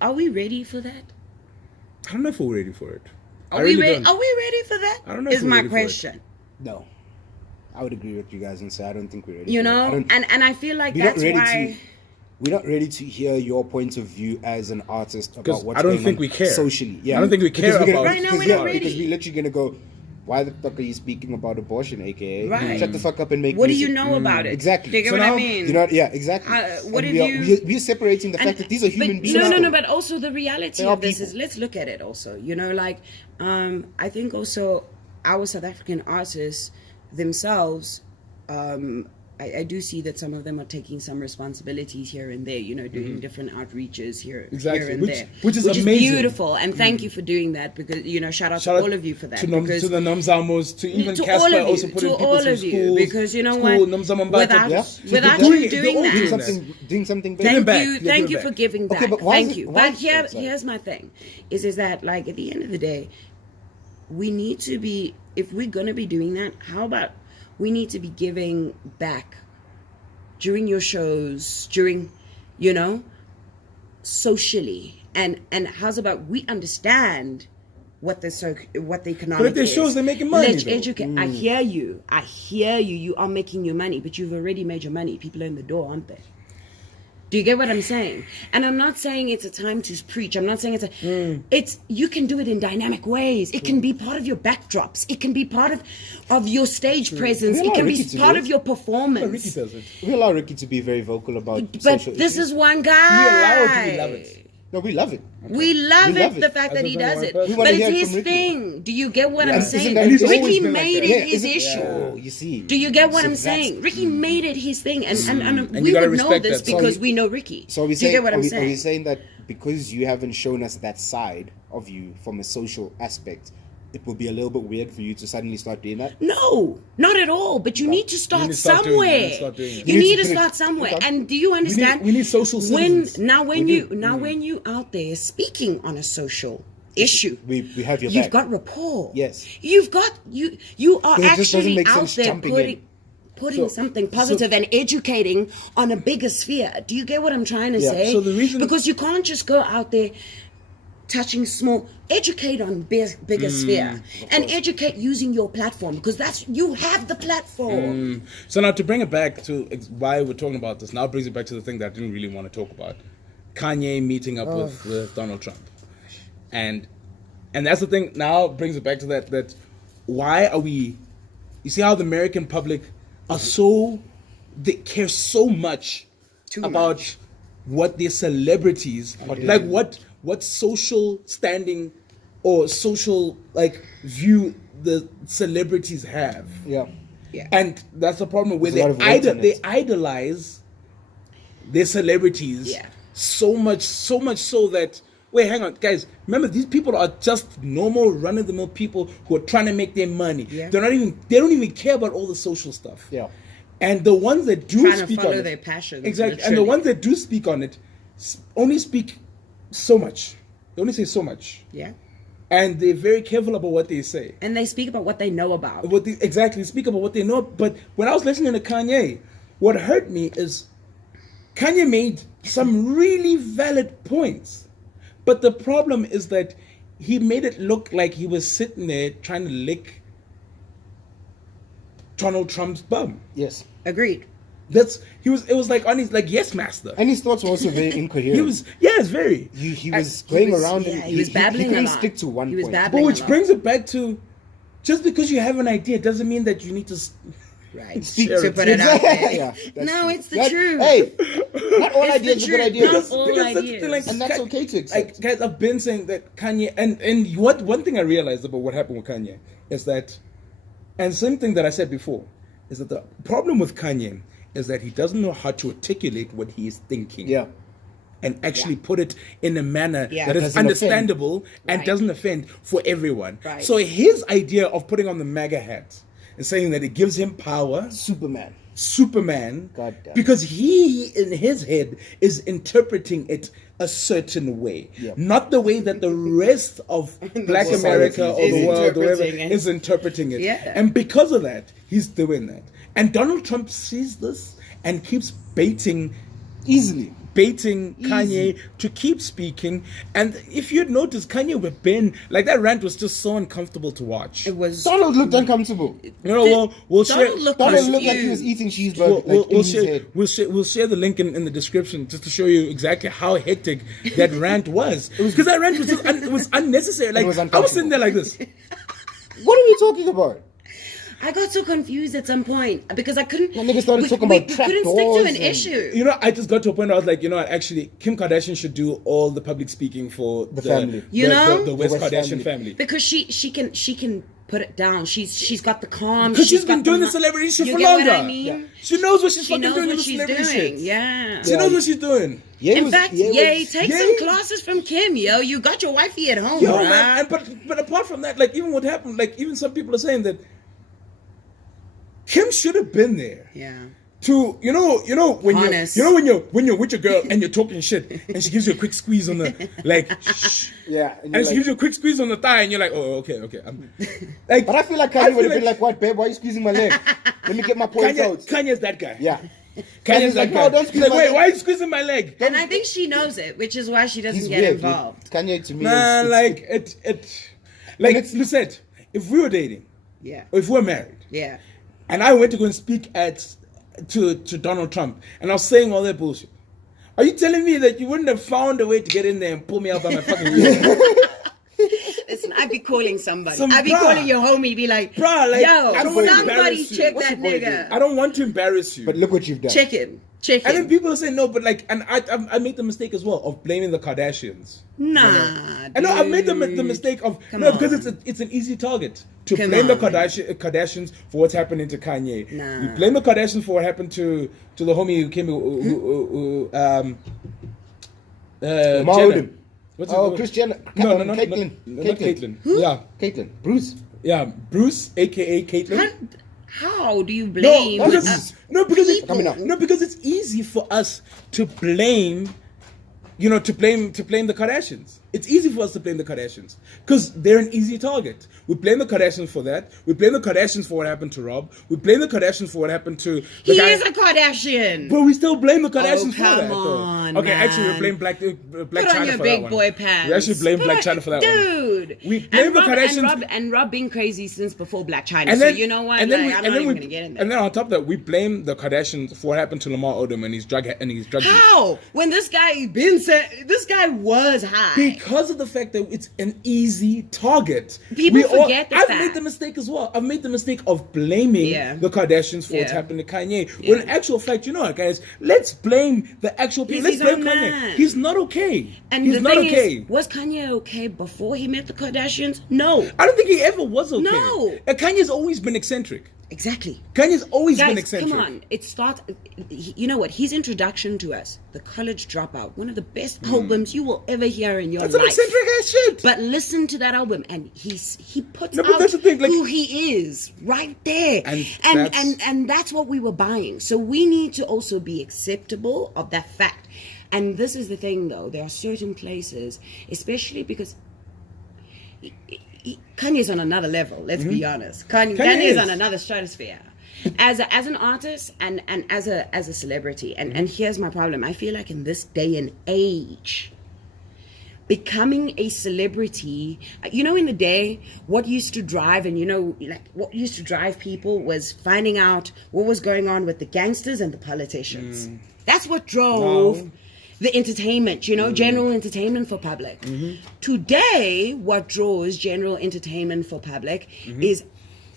Are we ready for that? I don't know if we're ready for it. Are we ready for that? I don't know if Is we're my ready for it. question. No. I would agree with you guys and say I don't think we're ready. You for know, it. and I feel like we're that's not ready why. We're not ready to hear your point of view as an artist about what's I don't going think on we care. socially. Yeah, I don't think we care about. Right now, we're not ready. Because we're literally gonna go. Why the fuck are you speaking about abortion, aka? Right. Shut the fuck up and make What music. do you know about it? Exactly. Do you get So what I now, mean? You know, yeah, exactly. What and did we're separating the fact that these are human beings. No. But also the reality They are of this people. is, let's look at it also. You know, like I think also our South African artists themselves. I do see that some of them are taking some responsibilities here and there, you know, doing different outreaches here and there. Which is amazing. Beautiful. And thank you for doing that because, you know, shout out to all of you for that. To the Nomzamos, to even Casper also putting people all through of you, schools. because you know what? Without you doing that. Doing something Thank better. Thank you for giving back. Okay, but why is thank it- you. why But is- here's my thing, is that like at the end of the day, we need to be, if we're gonna be doing that, how about we need to be giving back during your shows, during, you know, socially, and how's about we understand what the economic. But if their is. shows, they're making money. Let's though. educate. I hear you. You are making your money, but you've already made your money. People are in the door, aren't they? Do you get what I'm saying? And I'm not saying it's a time to preach. I'm not saying it's you can do it in dynamic ways. It can be part of your backdrops. It can be part of your stage presence. We It allow can Ricky be to part do of it. your performance. Ricky does it. We allow Ricky to be very vocal about But social this issues. is one guy. We allow it, we love it. No, we love it. We love We it, love it. the fact that As he only does one it. person. We But wanna it's hear it his from Ricky. thing. Do you get what I'm And isn't saying? that And he's his Ricky always been like made that. it Yeah, his isn't- issue. Oh, you see. Do you get what So I'm that's- saying? Ricky made it his thing, and And we you gotta would know respect this that. So because we know Ricky. So are we Do you saying, get what I'm are we saying? saying that because you haven't shown us that side of you from a social aspect, it will be a little bit weird for you to suddenly start doing that? No, not at all. But you need to start need to start doing it. somewhere. You need to start doing it. You You need need to to put it- start somewhere. Okay. And do you understand? we need social citizens. When you out there speaking on a social issue, We have your you've back. got rapport. Yes. You've got you are But it just doesn't actually make out sense there jumping putting in. something positive and educating on a bigger sphere. Do you get what I'm trying to Yeah. say? So the reason- because you can't just go out there touching small, educate on bigger sphere and educate using your platform, because you have the platform. So now to bring it back to why we're talking about this, now it brings it back to the thing that I didn't really want to talk about. Kanye meeting up with Donald Trump. And that's the thing, now it brings it back to that why are we, you see how the American public are they care so much about what their celebrities, like what social standing or social like view the celebrities have. Yeah. Yeah. And that's the problem where There's a lot of weight in they it. idolize their celebrities Yeah. so much so that, wait, hang on, guys, remember these people are just normal run-of-the-mill people who are trying to make their money. Yeah. They don't even care about all the social stuff. Yeah. And the ones that do Trying to speak follow on it, their passions, exactly, and the literally. ones that do speak on it only speak so much. They only say so much, Yeah. and they're very careful about what they say. And they speak about what they know about. Exactly, speak about what they know. But when I was listening to Kanye, what hurt me is Kanye made some really valid points, but the problem is that he made it look like he was sitting there trying to lick Donald Trump's bum. Yes. Agreed. It was like on his like yes master. And his thoughts were also very incoherent. It's very. He was going around and he was babbling he couldn't a lot. stick to one He was point. babbling. But which a lot. brings it back to, just because you have an idea doesn't mean that you need to. Right. Speak to to put it out there. Yeah, that's No, true. it's the truth. Hey, not all It's the ideas are good truth. ideas. Not all Because that's the ideas. thing, like, And that's okay to accept. Guys, I've been saying that Kanye, and one thing I realized about what happened with Kanye is that, and same thing that I said before, is that the problem with Kanye is that he doesn't know how to articulate what he is thinking. Yeah. And actually put it in a manner Yeah. that is Doesn't understandable and Right. doesn't offend for everyone. Right. So his idea of putting on the MAGA hat and saying that it gives him power, Superman, God damn. because he in his head is interpreting it a certain way, Yep. not the way that the rest of Black world America or is the world or whatever interpreting it. is interpreting it. Yeah. And because of that, he's doing that. And Donald Trump sees this and keeps baiting Easily. baiting Kanye to keep speaking. And if you'd noticed, Kanye with Ben, like that rant was just so uncomfortable to watch. It was. Donald looked uncomfortable. You know, we'll share. Donald looked Donald looked like he confused. was eating cheeseburger. We'll share the link in the description just to show you exactly how hectic that rant was. Because that rant was just it was unnecessary. Like I was sitting there like this. What are we talking about? I got so confused at some point because I couldn't. That nigga started talking about trap couldn't stick to doors an and- issue. You know, I just got to a point where I was like, you know what, actually, Kim Kardashian should do all the public speaking for the family. You know? the West West Kardashian family. family. Because she can put it down. She's got the calm. Because she's been got doing the mi- celebrity shit you for get longer. What I mean? Yeah. She knows what she's She fucking knows doing in what the she's celebrity doing. shit. Yeah. She knows what she's doing. In fact, take some Ye- classes from Kim, yo. You got your wifey at home, Yo, bruh. man, but apart from that, like even what happened, like even some people are saying that Kim should have been there. Yeah. To when Honest. you're when you're with your girl and you're talking shit and she gives you a quick squeeze on the like shh, Yeah. and she gives you a quick squeeze on the thigh and you're like, oh okay. Like But I feel like Kanye would have been like, what, babe? Why are you squeezing my leg? Let me get my points out. Kanye's that guy. Yeah. Kanye's that like, guy. no, don't He's squeeze like, my wait, leg. why are you squeezing my leg? And I think she knows it, which is why she doesn't He's get weird. involved. Kanye to me Man, is like it like it's- Lucette, if we were dating Yeah. or if we were married Yeah. and I went to go and speak to Donald Trump and I was saying all that bullshit, are you telling me that you wouldn't have found a way to get in there and pull me out by my fucking ear? Listen, I'd be calling somebody. Some I'd be bruh. calling your homie, be like, Bruh, like, yo, I don't wanna somebody embarrass you. check What's that your boy nigga. I don't want to embarrass you. But look what you've done. Check him. Check And then him. people are saying no, but like, and I made the mistake as well of blaming the Kardashians. Nah. I know I've made the dude. mistake of Come because on. it's an easy target to Come blame the on. Kardashians for what's happening to Kanye. Nah. We blame the Kardashians for what happened to the homie who came Lamar Jenner. Odom. What's Oh, his- Kris Jenner. No, not Caitlyn. Caitlyn. Who? Yeah, Bruce. yeah, Bruce, aka Caitlyn. How do you blame? Because people? because it's easy for us to blame, to blame the Kardashians. It's easy for us to blame the Kardashians because they're an easy target. We blame the Kardashians for that. We blame the Kardashians for what happened to Rob. We blame the Kardashians for what happened to the He guy. is a Kardashian. But we still blame the Kardashians for come that. though. on, Okay, actually, we man. blame Black Put China on your for big that one. boy pants. We actually blame Put Black on- China for that one. Dude. We blame the Kardashians. And Rob being crazy since before Black China. And So then you know what? And then I'm not even gonna get in there. And then on top of that, we blame the Kardashians for what happened to Lamar Odom and his drug use. How? When this guy this guy was high. Because of the fact that it's an easy target. People forget the I've fact. made the mistake as well. I've made the mistake of blaming Yeah. the Kardashians for what's Yeah. happened to Kanye. Yeah. When in actual fact, you know what, guys? Let's blame the actual people. He's Let's blame his own Kanye. man. He's not okay. And He's the not thing okay. is, was Kanye okay before he met the Kardashians? No. I don't think he ever was okay. No. Kanye's always been eccentric. Exactly. Kanye's always been Guys, eccentric. come on. It starts. You know what? His introduction to us, The College Dropout, one of the best albums you will ever hear in your That's life. some eccentric ass shit. But listen to that album, and he puts No, but out that's the thing, like- who he is right there, And and that's what we were buying. So we need to also be acceptable of that fact. And this is the thing, though. There are certain places, especially because Kanye's on another level. Let's be honest. Kanye is on another stratosphere. As an artist and as a celebrity, and here's my problem. I feel like in this day and age, becoming a celebrity, in the day, what used to drive what used to drive people was finding out what was going on with the gangsters and the politicians. That's what drove the entertainment, general entertainment for public. Today, what draws general entertainment for public is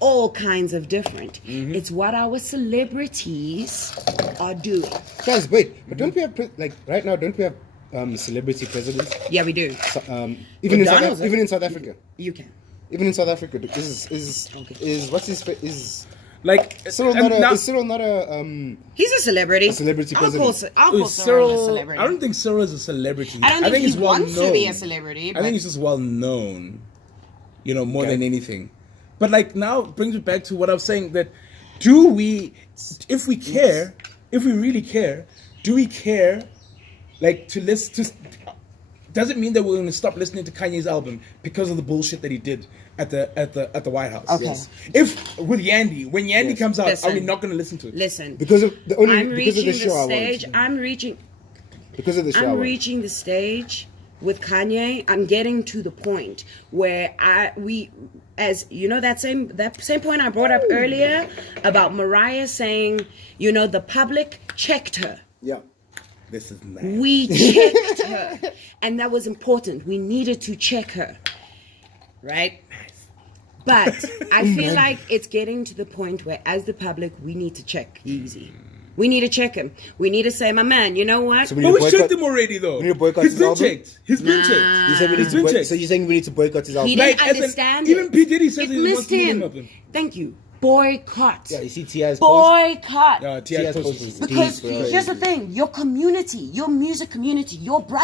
all kinds of different. It's what our celebrities are doing. Guys, wait. But don't we have, right now, don't we have celebrity presidents? Yeah, we do. Even in McDonald's, even in South Africa. You can. Even in South Africa, is what's his face? Is Like Cyril and not a? now- Is Cyril not a? He's a celebrity. A celebrity I'll president. call Cyril a Cyril, celebrity. I don't think Cyril is a celebrity. I don't think he he's well wants known. to be a celebrity. I think he's just well known, more than anything. But like now it brings me back to what I was saying, that if we really care, do we care, like to listen to? Does it mean that we're going to stop listening to Kanye's album because of the bullshit that he did at the White House? Okay. Yes. If with Yandy, when Yandy comes out, Listen. are we not going to listen to it? Listen. Because of the I'm because of reaching the the show I stage. wanted. I'm reaching. Because of the shower. I'm reaching the stage with Kanye. I'm getting to the point where as you know, that same point I brought up earlier about Mariah saying, you know, the public checked her. Yeah. This is mad. We checked her, and that was important. We needed to check her, right? But I feel like it's getting to the point where, as the public, we need to check Yeezy. We need to check him. We need to say, my man, you know what? So But we checked him already, though. We need to boycott He's his been album? checked. He's been Nah. checked. You said we need He's to been boycott, checked. so you're saying we need to boycott his album? He didn't Like, as in, understand even it. P. Diddy says It he wants missed to meet him. him up him. Thank you. Boycott. Yeah, you see T.I.'s post? Boycott. T.I.'s T.I.'s post post was was Because deep, bro. here's the thing, your community, your music community, your brother